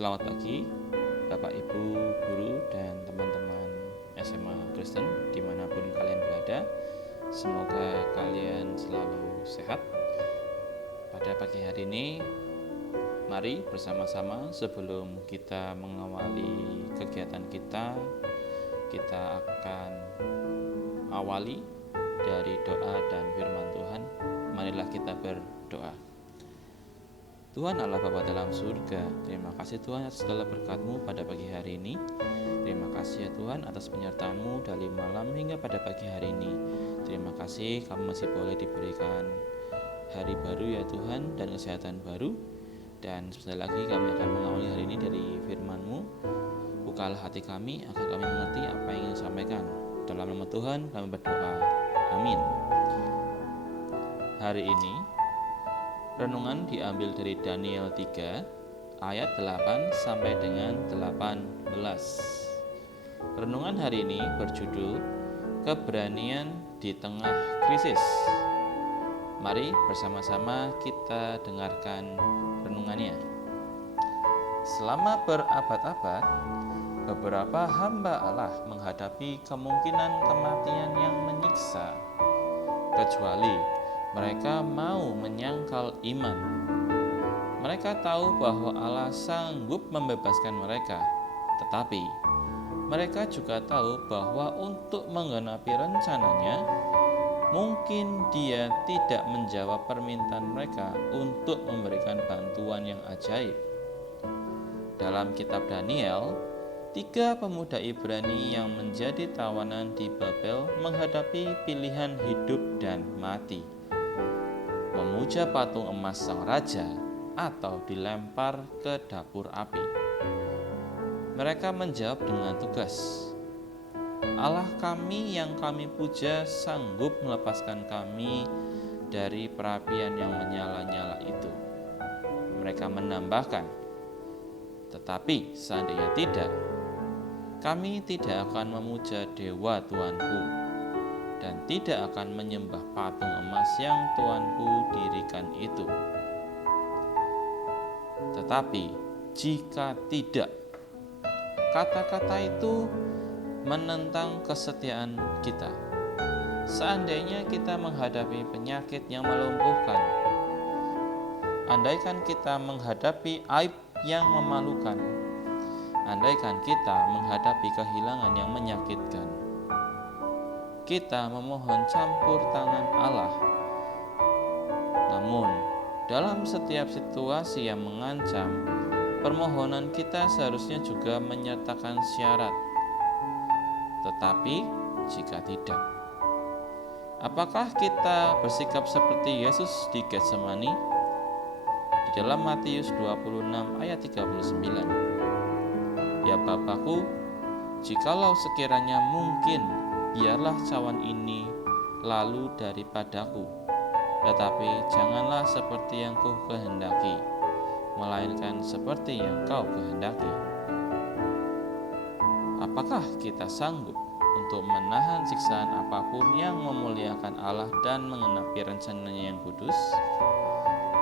Selamat pagi Bapak Ibu, Guru, dan teman-teman SMA Kristen dimanapun kalian berada. Semoga kalian selalu sehat. Pada pagi hari ini, mari bersama-sama sebelum kita mengawali kegiatan kita akan awali dari doa dan firman Tuhan. Marilah kita berdoa. Tuhan Allah Bapa dalam surga, terima kasih Tuhan atas segala berkat-Mu pada pagi hari ini. Terima kasih ya Tuhan atas penyertaan-Mu dari malam hingga pada pagi hari ini. Terima kasih kami masih boleh diberikan hari baru ya Tuhan dan kesehatan baru. Dan sebentar lagi kami akan mengawali hari ini dari firman-Mu. Bukalah hati kami agar kami mengerti apa yang ingin disampaikan. Dalam nama Tuhan kami berdoa. Amin. Hari ini renungan diambil dari Daniel 3 ayat 8 sampai dengan 18. Renungan hari ini berjudul Keberanian di Tengah Krisis. Mari bersama-sama kita dengarkan renungannya. Selama berabad-abad, beberapa hamba Allah menghadapi kemungkinan kematian yang menyiksa, kecuali mereka mau menyangkal iman. Mereka tahu bahwa Allah sanggup membebaskan mereka, tetapi mereka juga tahu bahwa untuk menggenapi rencananya, mungkin Dia tidak menjawab permintaan mereka untuk memberikan bantuan yang ajaib. Dalam kitab Daniel, 3 pemuda Ibrani yang menjadi tawanan di Babel menghadapi pilihan hidup dan mati: memuja patung emas sang raja atau dilempar ke dapur api. Mereka menjawab dengan tugas, Allah kami yang kami puja sanggup melepaskan kami dari perapian yang menyala-nyala itu. Mereka menambahkan, tetapi seandainya tidak, kami tidak akan memuja dewa Tuanku dan tidak akan menyembah patung emas yang Tuanku dirikan itu. Tetapi jika tidak, kata-kata itu menentang kesetiaan kita. Seandainya kita menghadapi penyakit yang melumpuhkan, andaikan kita menghadapi aib yang memalukan, andaikan kita menghadapi kehilangan yang menyakitkan, kita memohon campur tangan Allah. Namun, dalam setiap situasi yang mengancam, permohonan kita seharusnya juga menyertakan syarat. Tetapi, jika tidak, apakah kita bersikap seperti Yesus di Getsemani? Di dalam Matius 26 ayat 39. Ya Bapakku, jikalau sekiranya mungkin, biarlah cawan ini lalu daripadaku, tetapi janganlah seperti yang Kau kehendaki, melainkan seperti yang Kau kehendaki. Apakah kita sanggup untuk menahan siksaan apapun yang memuliakan Allah dan mengenapi rencananya yang kudus?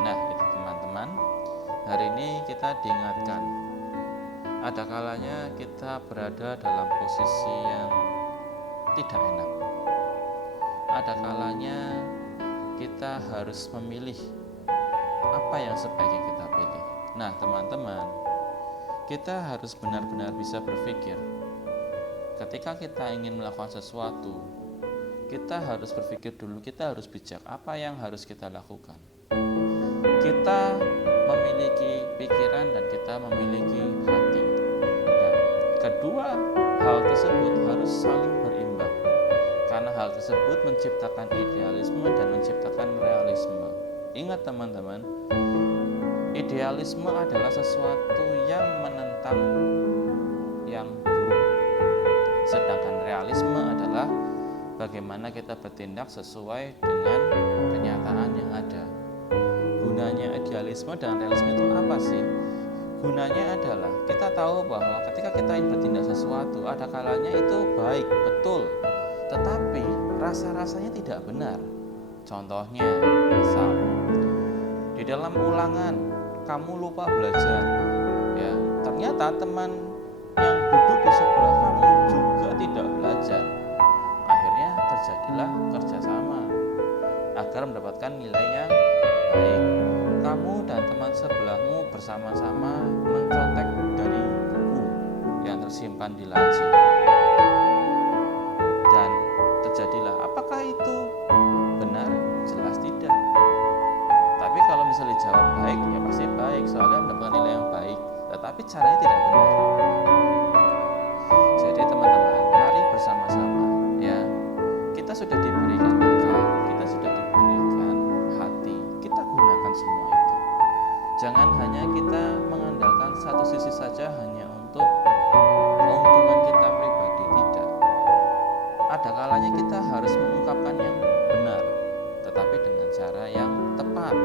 Nah, itu teman-teman, hari ini kita diingatkan, ada kalanya kita berada dalam posisi yang tidak enak. Ada kalanya kita harus memilih apa yang sebaiknya kita pilih. Nah teman-teman, kita harus benar-benar bisa berpikir. Ketika kita ingin melakukan sesuatu, kita harus berpikir dulu, kita harus bijak apa yang harus kita lakukan. Kita memiliki pikiran dan kita memiliki hati. Nah, kedua hal tersebut harus saling berimbang, karena hal tersebut menciptakan idealisme dan menciptakan realisme. Ingat teman-teman, idealisme adalah sesuatu yang menentang yang buruk, sedangkan realisme adalah bagaimana kita bertindak sesuai dengan kenyataan yang ada. Gunanya idealisme dan realisme itu apa sih? Gunanya adalah kita tahu bahwa ketika kita ingin bertindak sesuatu, ada kalanya itu baik, betul, tetapi rasa-rasanya tidak benar. Contohnya, misal di dalam ulangan kamu lupa belajar, ya ternyata teman yang duduk di sebelah kamu juga tidak belajar. Akhirnya terjadilah kerjasama agar mendapatkan nilai yang baik. Kamu dan teman sebelahmu bersama-sama mencontek dari buku yang tersimpan di laci. Dan terjadilah, apakah itu benar? Jelas tidak. Tapi kalau misalnya dijawab baik, ya pasti baik, soalnya mendapatkan nilai yang baik. Tetapi caranya tidak benar. Jadi teman-teman, mari bersama-sama ya. Kita sudah diberikan akal, kita sudah diberikan hati, kita gunakan semua itu. Jangan hanya kita mengandalkan satu sisi saja hanya untuk keuntungan kita pribadi, tidak. Ada kalanya kita harus mengungkapkan yang benar, tetapi dengan cara yang tepat.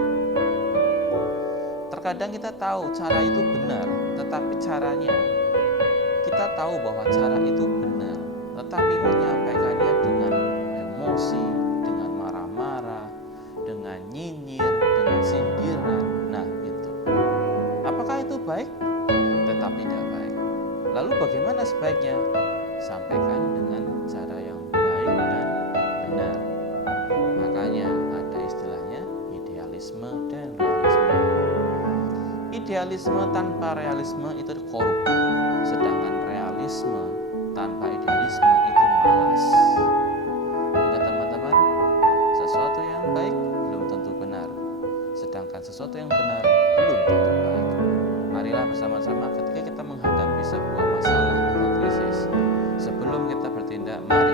Terkadang kita tahu cara itu benar, tetapi caranya kita tahu bahwa cara itu benar, tetapi menyampaikannya dengan emosi, dengan marah-marah, dengan nyinyir, dengan sindiran. Nah, itu. Apakah itu baik? Tetap tidak baik. Lalu bagaimana sebaiknya? Sampaikan dengan cara yang baik dan benar. Makanya ada istilahnya idealisme dan realisme. Idealisme tanpa realisme itu korup, sedangkan realisme tanpa idealisme itu malas. Ingat teman-teman, sesuatu yang baik belum tentu benar, sedangkan sesuatu yang benar belum tentu baik. Marilah bersama-sama ketika kita menghadapi sebuah masalah atau krisis, sebelum kita bertindak, mari